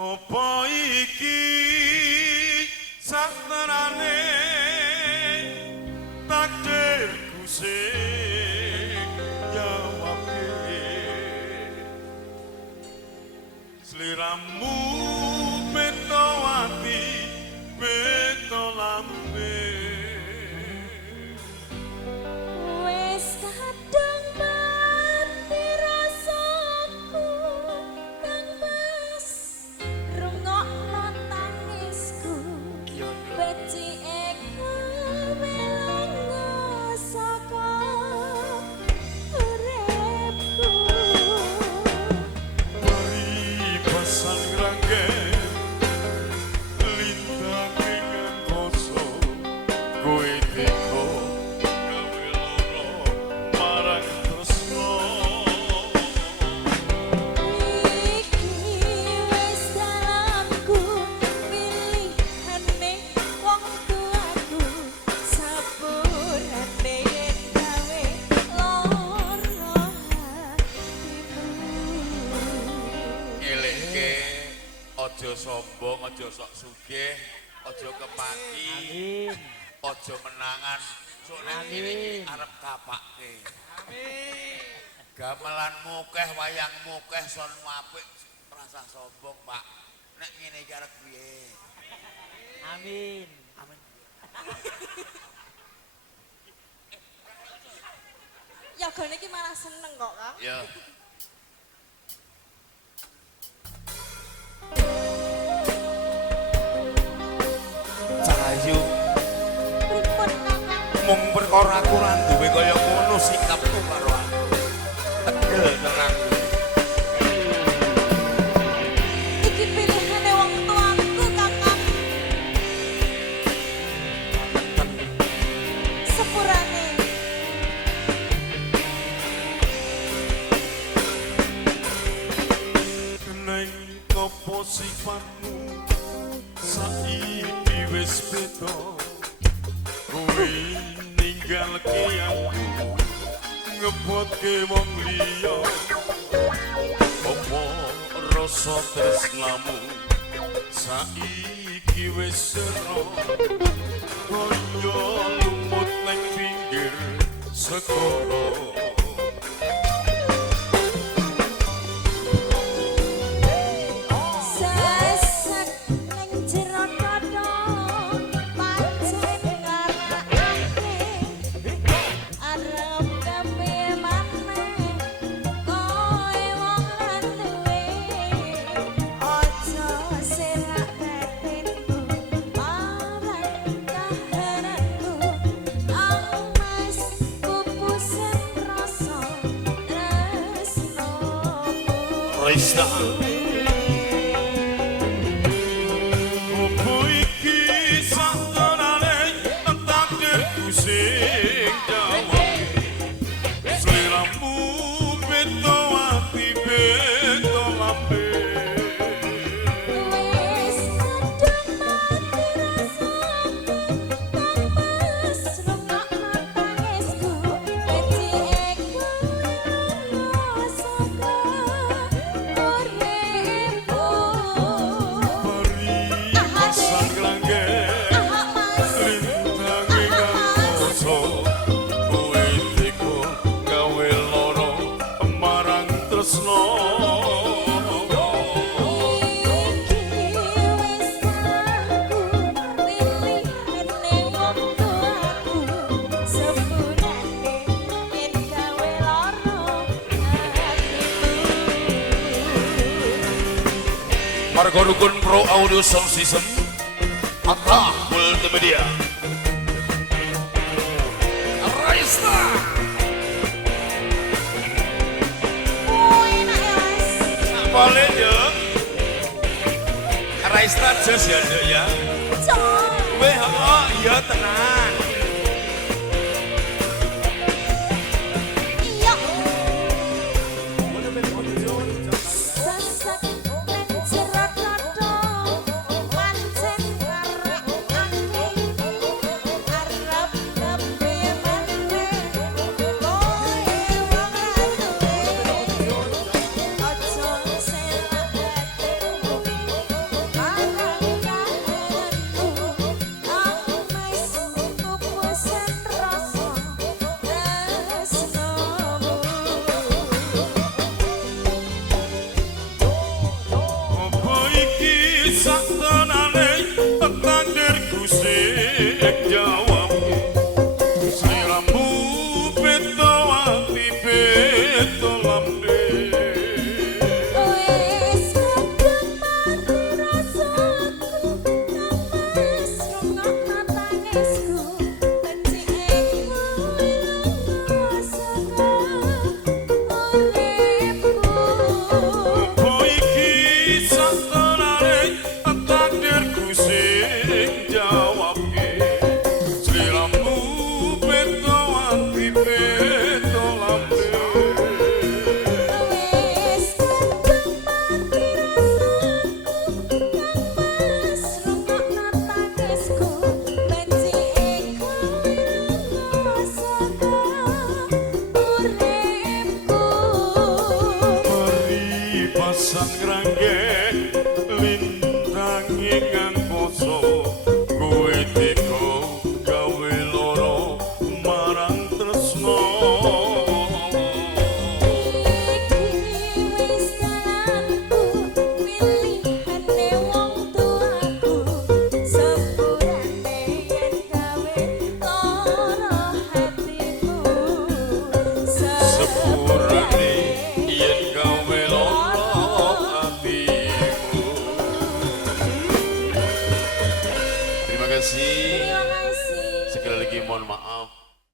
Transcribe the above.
Apa iki saterane takdirku sing jawabke sliramu betawati betolambe wis kadang mati rasaku kang wis rungokno tangisku becike melongo saka uripku mari pasang ranggen lintang dengan koso kowe teko gawe loro marang tresno iki wis dalamku pilihane wong tuaku sapurane gawe loro hatimu Elekke aja sombong, aja sok sugih, aja kepaki, aja menangan. Sok nek ngene iki arep kapakke. Amin. Gamelanmu akeh, wayangmu akeh, sonmu apik, rasa sombong, Pak. Nek ngene iki arep piye? Amin. Amin. ya gone iki malah seneng kok Kang Ya. Cahayu pripun Kakang mung perkara aku ra duwe kaya ngono sikapku karo aku. Tegel tenan. iki pilihane wong tuaku Kakang sepurane neng kopo sifatmu saiki wis beda kowe ninggalke aku ngebotke wong liya apa rasa tresnamu saiki wis sero kaya lumut nang pinggir segara sesek ning jero dada pancen ngarakake arep kepiye maneh koe wong lan duwe aja serak batinku marang kaharanku amas pupusen rasa tresnomu Rista Opo iki saterane takdirku sing jawabke sliramu beda ati beda lambe wis kadung mati rasaku kang wis rungokno tangisku becike melongo saka uripku Mari pasang ranggen lintang dengan koso kowe teko gawe loro marang tresno iki wis aku pilihane wong tuaku sepurane yen gawe lara hatimu Margo Rukun Pro Audio Sound System Atta Multimedia Raista oh enak ya Mas boleh yo Raista jos ya Dok ya Cok. weh oh iya tenan Iya. Sesek ning jero dada pancen ngarakake arep kepiye maneh koe wong lan duwe aja selak batinku sang rangge lintang